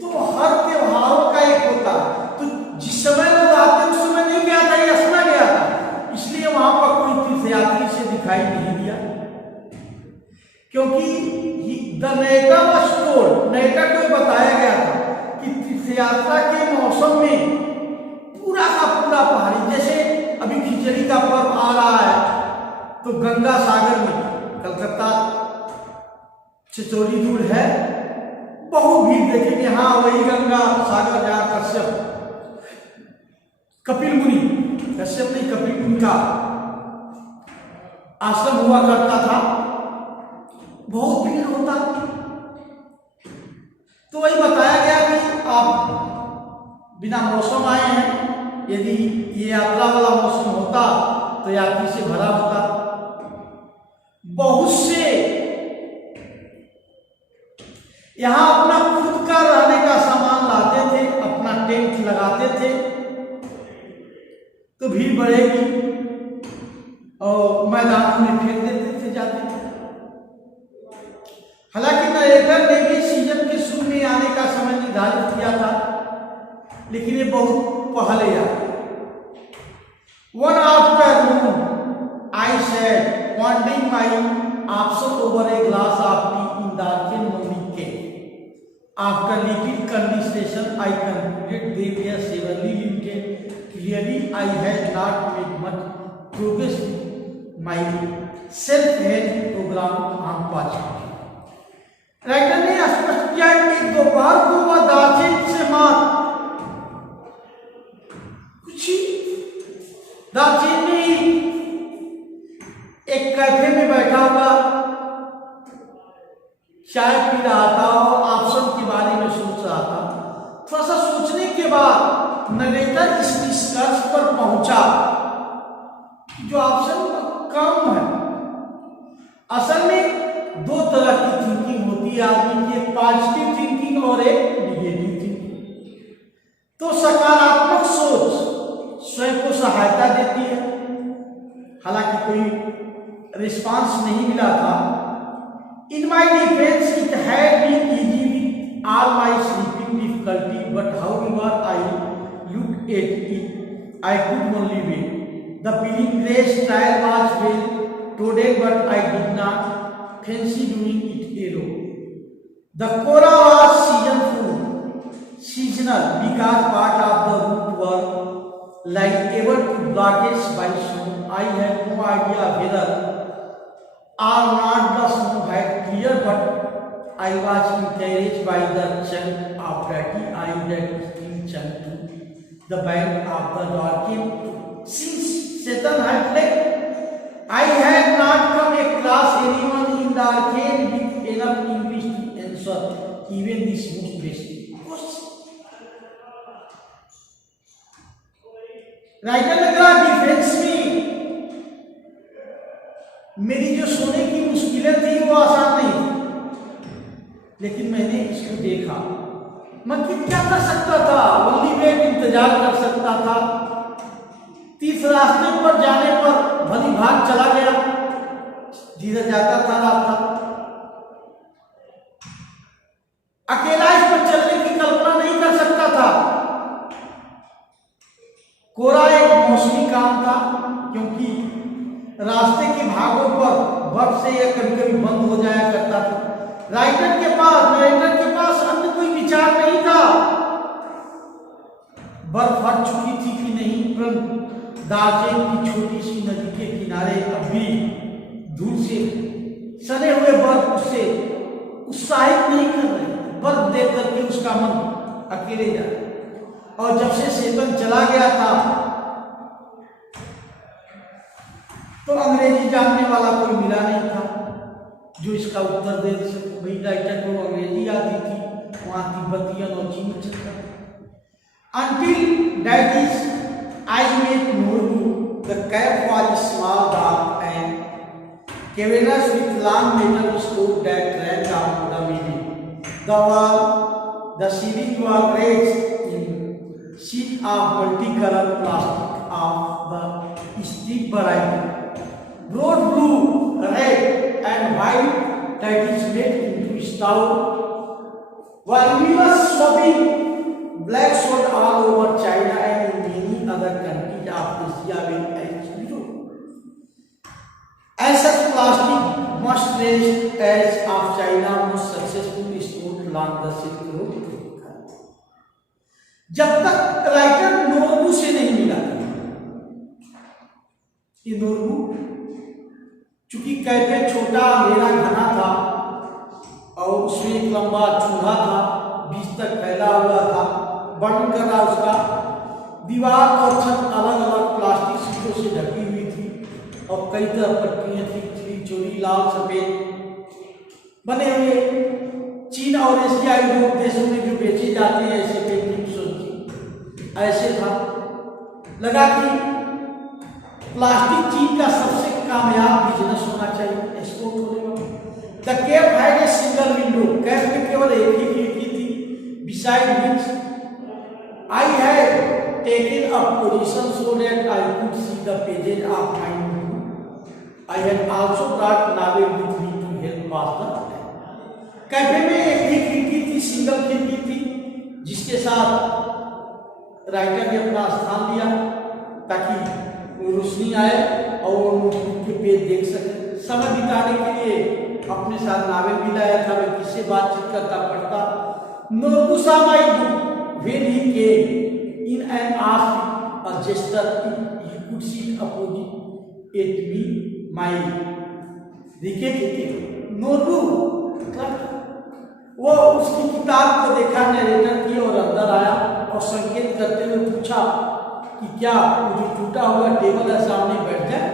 तो हर त्योहारों का एक होता, तो जिस समय लोग आते उस समय नहीं गया था, यह समय गया था, इसलिए वहां पर कोई तीर्थयात्री से दिखाई नहीं दिया, क्योंकि द नेता को बताया गया था कि तीर्थयात्रा के मौसम में पूरा का पूरा पहाड़ी, जैसे अभी खिचड़ी का पर्व आ रहा है तो गंगा सागर में, कलकत्ता से थोड़ी दूर है, बहुत भीड़ देखेंगे। हाँ, वही गंगा सागर जहाँ कपिल मुनि का आश्रम हुआ करता था, बहुत भीड़ होता। तो वही बताया गया कि आप बिना मौसम आए हैं, यदि ये यात्रा वाला मौसम होता तो यात्री से भरा होता। बहुत से यहां अपना खुद का रहने का सामान लाते थे, अपना टेंट लगाते थे, तो भीड़ बढ़ेगी और मैदान में फेंक देते थे, जाते थे। हालांकि नरेटर ने भी सीजन के शुरू में आने का समय निर्धारित किया था, लेकिन ये बहुत पहले आया। One afternoon, I sat pondering my option over a glass of tea in Darken Mumbai cave. After little conversation, I concluded they were severely limited. Clearly, I had not made much progress with my self-help program on Pachak. Writer ने स्पष्ट किया कि दोपहर को वह दार्जिलिंग से मार दार्जिलिंग में ही एक कैफे में बैठा हुआ चाय पी रहा था और ऑप्शन के बारे में सोच रहा था। थोड़ा सा सोचने के बाद नरेटर इस निष्कर्ष पर पहुंचा जो ऑप्शन कम है। असल में दो तरह की थिंकिंग होती है आदमी की, एक पॉजिटिव थिंकिंग और एक निगेटिव थिंकिंग। तो सकारात्मक सोच स्वयं को सहायता देती है। हालांकि कोई रिस्पांस नहीं मिला था। In my defence it had been easy with all my sleeping difficulty, but however I look at it I could only wait. The peeling grace trial was well टोडेड, but I did not fancy doing it alone. The Kora was seasonal because part of the route were liable to blockage by snow. I had no idea whether or not the snow had cleared, but I was encouraged by the chant of dirty eye that still chant to the band of the door came. Since Satan had left, I had not come across anyone in the arcade with enough English to answer even this most basic question. Writer लग रहा डिफेंस में मेरी जो सोने की मुश्किलें थी वो आसान नहीं थी, लेकिन मैंने इसको देखा। मैं क्या कर सकता था? ओनली वेट, इंतजार कर सकता था। 30 रास्ते पर जाने पर भली भाग चला गया, जिधर जाता था रास्ता। अकेला इस पर चलने की कल्पना नहीं कर सकता था। कोरा एक मौसमी काम था, क्योंकि रास्ते के भागों पर बर्फ से यह कभी-कभी बंद हो जाया करता था। राइटर के पास अन्य कोई विचार नहीं था। बर्फ हट चुकी थी कि नहीं, परंतु दार्जिलिंग की छोटी सी नदी के किनारे अभी धूल से सने हुए बर्फ उससे उत्साहित नहीं कर रहे। बर्फ देख करके उसका मन अकेले जा रहा। और जब से सेतन चला गया था तो अंग्रेजी जानने वाला कोई मिला नहीं था जो इसका उत्तर दे सके। भाई राइटर को अंग्रेजी आती थी, वहां तिब्बतियन और चीनी चलता। Until that is, I met Norbu. The cap was small, dark, and cavernous with long metal scope that ran down the middle. The ceiling was raised in sheet of multicolored plastic of the steep variety, broad blue, red, and white, that is made into stone. While we were swapping black sold all over China and in many other countries of Asia when I zero. As such plastic must raised as of China most successfully stored along the Silk Road. जब तक राइटर नोरबू से नहीं मिला, ये नोरबू चूंकि कैफे छोटा अंधेरा घना था और उसमें एक लंबा चूल्हा था, बीच तक फैला हुआ था, बर्न कर रहा। उसका दीवार और छत अलग अलग प्लास्टिक शीटों से ढकी हुई थी और कई तरह पट्टियां थी, चोरी लाल सफेद बने हुए। चीन और एशियाई यूरोप देशों में जो बेचे जाते हैं ऐसे पेंटिंग ऐसे था। लगा कि प्लास्टिक चीन का सबसे कामयाब बिजनेस होना चाहिए, एक्सपोर्ट होगा। The cafe had a single window, cafe में केवल एक ही खिड़की थी। Beside which I had taken a position so that I could see the pages of my notebook. I had also brought novel with me to help pass the time. Cafe में एक ही खिड़की थी, सिंगल खिड़की थी, जिसके साथ राइटर ने अपना स्थान लिया ताकि रोशनी आए और वो नोटबुक के पेज देख सके। समय बिताने के लिए अपने साथ नावेल भी लाया था। मैं किससे बातचीत करता पढ़ता। Norbu saw my book when he came in and asked a gesture if he could sit opposite at me, my recitative. Norbu वो उसकी किताब को देखा, नरेटर की और अंदर आया और संकेत करते हुए पूछा कि क्या मुझे टूटा हुआ टेबल है सामने बैठ जाए।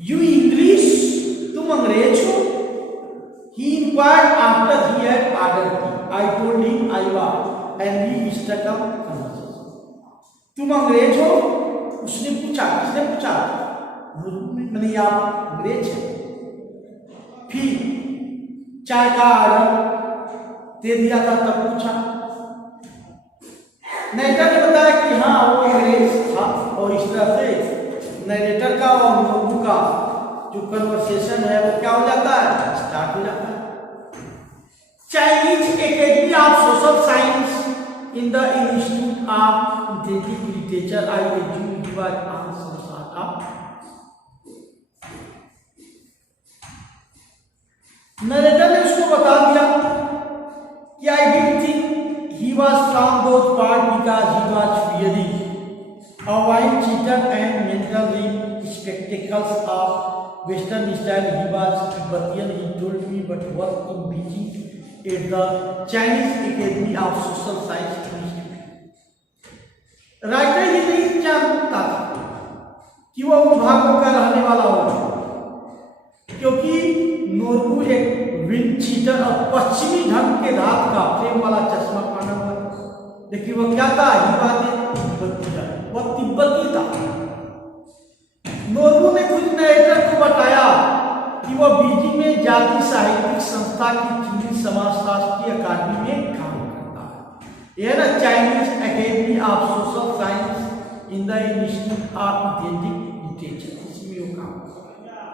यू इंग्लिश, तुम अंग्रेज हो? He inquired after he had ordered me. I told him I was and we stuck up conversation. तुम अंग्रेज हो? उसने पूछा। किसने पूछा? मैंने आप अंग्रेज हैं। फिर चाय का ऑर्डर दे दिया था, तब पूछा। नरेटर ने बताया कि हाँ वो अंग्रेज था और इस तरह से नरेटर का और नोरबू का जो कन्वर्सेशन है वो क्या हो जाता है, स्टार्ट हो जाता है। Chinese academy of social science in the institute of integrative literature I assume it was on संसार। नरेटर ने उसको बता दिया कि I did think he was from those parts because he was wearing a white cheater and mentally spectacles of Western style. He was Tibetan, he told me, but worked in Beijing at the Chinese Academy of Social Science Institute. Writer ही नहीं जानता था कि वह उन भागों का रहने वाला होगा, क्योंकि नोरबू एक विंड चीटर और पश्चिमी ढंग के धात का फ्रेम वाला चश्मा पहना हुआ। लेकिन वह क्या था? ही बात वह तिब्बती था। नोरबू ने खुद नरेटर को बताया कि वह बीजिंग में जाति साहित्यिक संस्था की चीनी समाजशास्त्री अकादमी में काम करता है। यह ना Chinese academy of social science in the institute of aesthetic literature, इसमें वो काम करता है।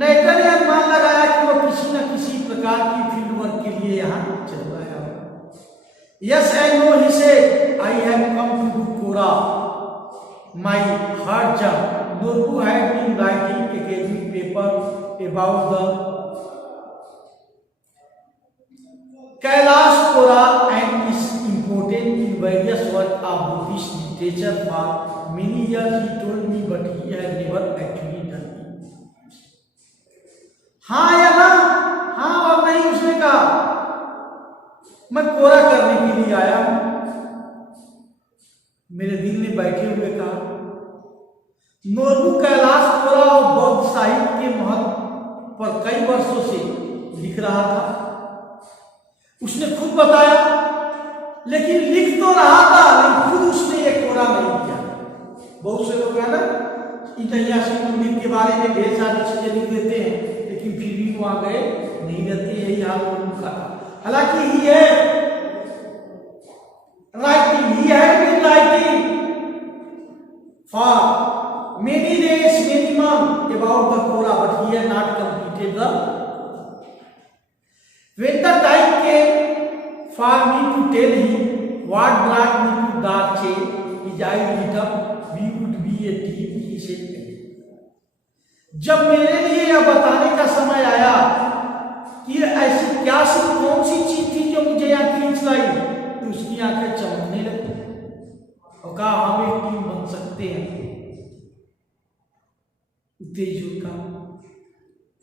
नरेटर ने अनुमान लगाया कि वह किसी न किसी प्रकार की फील्ड वर्क के लिए यहाँ चल रहा है। Yes I know, he said, I have come to do kora my hard job. Nurbu had been writing academic paper about the Kailash Kora and is important in various works of Buddhist literature for many years, he told me, but he had never actually done it. हाँ या ना? हाँ और नहीं, उसने कहा मैं कोरा करने के लिए आया हूं। मेरे दिल ने बैठे हुए कहा। नोरबू कैलाश कोरा और बौद्ध साहित्य के महत्व पर कई वर्षों से लिख रहा था, उसने खुद बताया। लेकिन लिख तो रहा था, लेकिन खुद उसने ये कोरा नहीं किया। बहुत से लोग हैं ना, ऐतिहासिक मंदिर के बारे में ढेर सारी चीजें लिख देते हैं, लेकिन फिर भी वहां गए नहीं रहते। यही हाल उनका था। हालांकि ही है राइटिंग, ही है बिन writing for many days, many months about the Kora, but he had not completed the. When the time came for me to tell him what brought me to Darche, his eyes lit up. We would be a team, he said. जब मेरे लिए यह बताने का समय आया कि ऐसी क्या सी कौन सी चीज थी जो मुझे यहाँ खींच लाई, तो उसकी आंखें चमकने लगी और कहा हम एक टीम बन सकते हैं।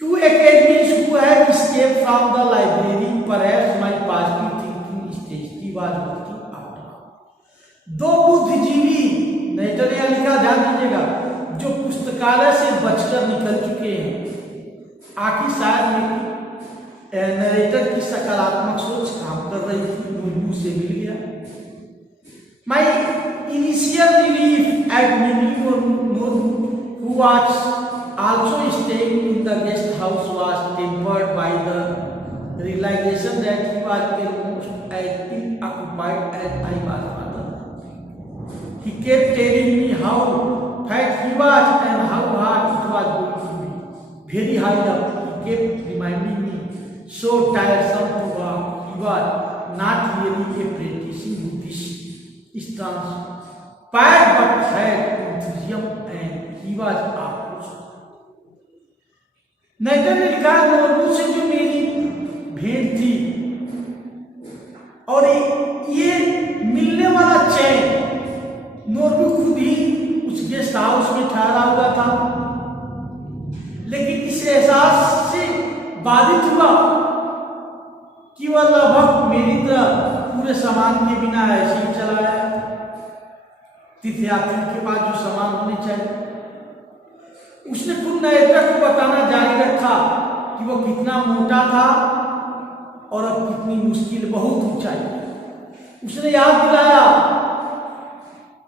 Two academies who have escaped from the library, perhaps my positive thinking stage was working out. दो बुद्धिजीवी, नरेटर ने लिखा, ध्यान दीजिएगा, जो पुस्तकालय से बचकर निकल चुके हैं। आखिर शायद नरेटर की सकारात्मक सोच काम कर रही थी, नोरबू से मिल गया। My initial relief at meeting Nurbu, who was also staying in the guest house, was tempered by the realization that he was almost as preoccupied as I was father. He kept telling me how fat he was and how hard it was going to be. Very high up, he kept reminding me, so tiresome to walk. He was not really a practicing Buddhist. Inspired but had enthusiasm, and he was opposed. Narrator ने लिखा, नोरबू से जो मेरी भेंट थी और ये मिलने वाला चैन, नोरबू खुद ही उस गेस्ट हाउस में ठहरा हुआ था, लेकिन इस एहसास से बाधित हुआ कि वह लगभग मेरी तरह पूरे सामान के बिना ऐसे ही चला गया। तीर्थयात्री के पास जो सामान होने चाहिए, उसने खुद नरेटर को बताना जारी रखा कि वो कितना मोटा था और अब कितनी मुश्किल, बहुत ऊंचाई। उसने याद दिलाया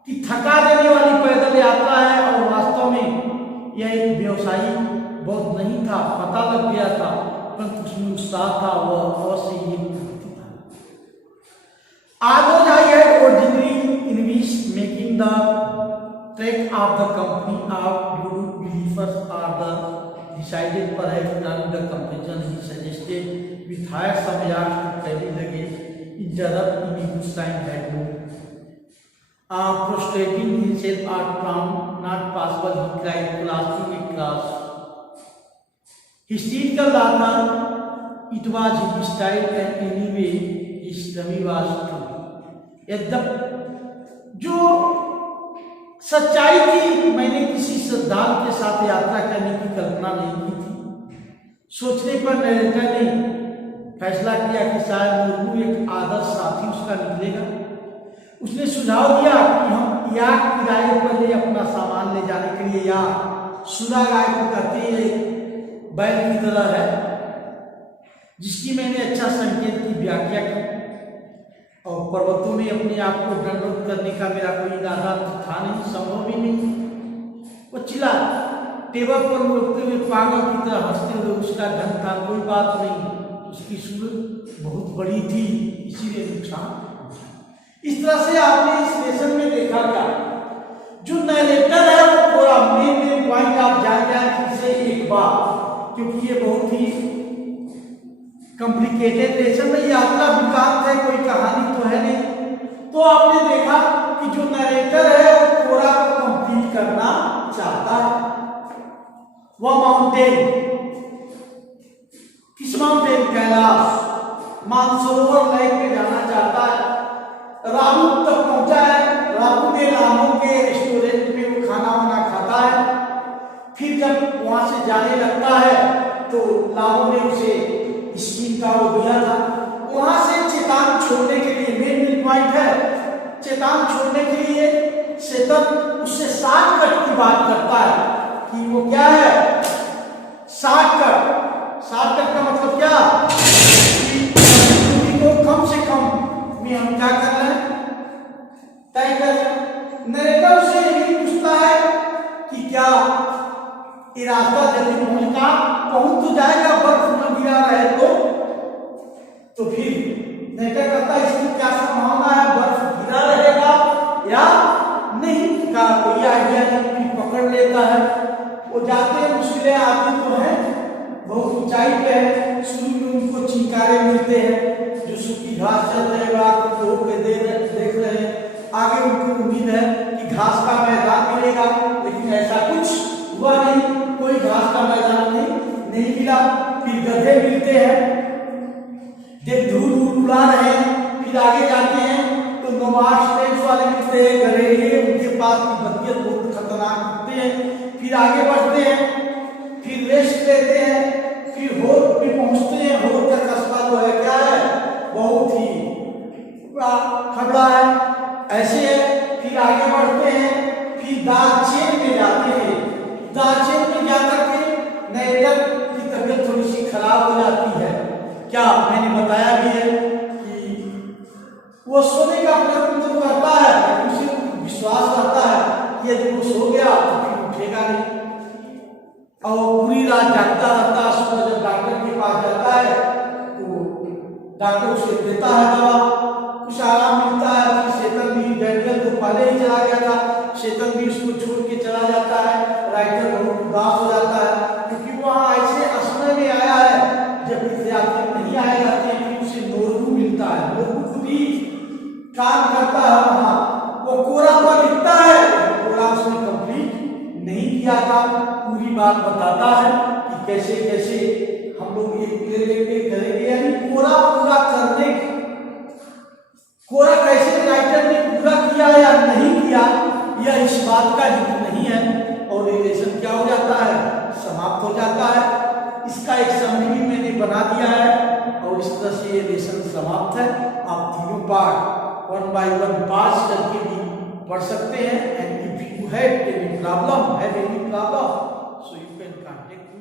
कि थका देने वाली पैदल यात्रा है और वास्तव में यह एक व्यवसायी बहुत नहीं था, पता लग गया था, परंतु उसमें उत्साह था, वह अवश्य ही Although I had originally envisaged making the trek of the company of Guru believers or the decided perhaps done the comparison he suggested, we hired some yards to carry luggage, interrupt in good time had no. Prostrating himself out from not possible, he cried, clasping across his teeth का लाता, it was his style and anyway his tummy was true. यद्यप जो सच्चाई थी, मैंने किसी श्रद्धालु के साथ साथ यात्रा करने की कल्पना नहीं की थी। सोचने पर नरेटर ने फैसला किया कि शायद मुर्मू एक आदर्श साथी उसका निकलेगा। उसने सुझाव दिया कि हम या किराए पर ले अपना सामान ले जाने के लिए, या सुरा गाय को कहते हैं बैल की तरह है, जिसकी मैंने अच्छा संकेत की व्याख्या की। और पर्वतों में अपने आप को दंडोत करने का मेरा कोई इरादा था नहीं, संभव भी नहीं। वो चिल्ला टेबल पर उड़ते हुए पागल की तरह हंसते हुए, उसका ढंग था, कोई बात नहीं, उसकी सूरत बहुत बड़ी थी, इसीलिए नुकसान। इस तरह से आपने इस लेसन में देखा क्या, जो नरेटर है वो पूरा मेन पॉइंट आप जान जाए फिर से एक बार, क्योंकि ये बहुत ही कॉम्प्लिकेटेड लेसन में यात्रा वृत्तांत है, कोई कहानी तो है नहीं। तो आपने देखा कि जो नरेटर है वो पूरा को कंप्लीट करना चाहता है। वह माउंटेन, किस माउंटेन? कैलाश, मानसरोवर लेक पे जाना चाहता है। रामू तक पहुंचा है। रामू ने रामू के रेस्टोरेंट में वो खाना वाना खाता है। फिर जब वहां से जाने लगता है तो रामू ने उसे स्कीम का वो दिया था। वहां से चेतान छोड़ने के लिए, मेन पॉइंट है, चेतान छोड़ने के लिए चेतन उससे शॉर्टकट की बात करता है कि वो क्या है, शॉर्टकट। शॉर्टकट का मतलब क्या कि को कम से कम में हम क्या कर रहे हैं, तय कर रहे हैं। नरेटर से यही पूछता है कि क्या ये रास्ता जल्दी पहुंच तो जाएगा, बर्फ न गिरा रहे तो फिर नरेटर कहता है इसमें क्या संभावना है, बर्फ गिरा रहेगा या नहीं का कोई आइडिया नहीं, पकड़ लेता है। वो जाते हैं, मुश्किलें आती तो है, बहुत ऊंचाई पे है, शुरू में उनको चिंकारे मिलते हैं, जो सूखी घास चल रहे हैं, लोग के देख रहे हैं, आगे उनको उम्मीद है कि घास का मैदान मिलेगा, लेकिन ऐसा कुछ हुआ नहीं, कोई घास का मैदान नहीं मिला। फिर गधे मिलते हैं, जब धूल उड़ा रहे हैं, फिर आगे जाते हैं तो नोमाड्स टैक्स वाले मिलते हैं, घरेलू, उनके पास की बदियत बहुत खतरनाक होते हैं। फिर आगे बढ़ते हैं, फिर रेस्ट लेते हैं, फिर होद पे पहुंचते हैं। होद का कस्बा जो है क्या है, बहुत ही खबड़ा है, ऐसे है। फिर आगे बढ़ते हैं, फिर दालचेन में जाते हैं। दालचेन में जाकर के नरेटर की तबीयत थोड़ी सी खराब हो जाती है। क्या मैंने बताया भी है कि वो सोने का प्रयत्न तो करता है, उसे विश्वास रहता है कि यदि वो सो गया तो फिर उठेगा नहीं, और पूरी रात जागता रहता है। सुबह जब डॉक्टर के पास जाता है तो डॉक्टर उसे देता है दवा, कुछ आराम मिलता है। फिर चेतन भी, डैनियल तो पहले ही चला गया था, चेतन भी उसको छोड़ के चला जाता है। राइटर बहुत उदास हो जाता है, क्योंकि वहाँ ऐसे असमय में आया है जब विद्यार्थी नहीं आए रहते हैं। फिर उसे नोरबू मिलता है, नोरबू खुद ही काम करता है वहाँ, वो कोरा पर लिखता है, कोरा उसने कंप्लीट नहीं किया था। पूरी बात बताता है कि कैसे कैसे हम लोग एक लेके करेंगे, यानी कोरा पूरा करने, कोरा कैसे राइटर ने पूरा किया या नहीं किया, यह इस बात का जिक्र नहीं है। और रिलेशन क्या हो जाता है, समाप्त हो जाता है। इसका एक समरी भी मैंने बना दिया है, और इस तरह से ये लेसन समाप्त है। आप तीनों पार्ट 1 by 1 पास करके भी पढ़ सकते हैं। And if you have any problem, so you can contact me.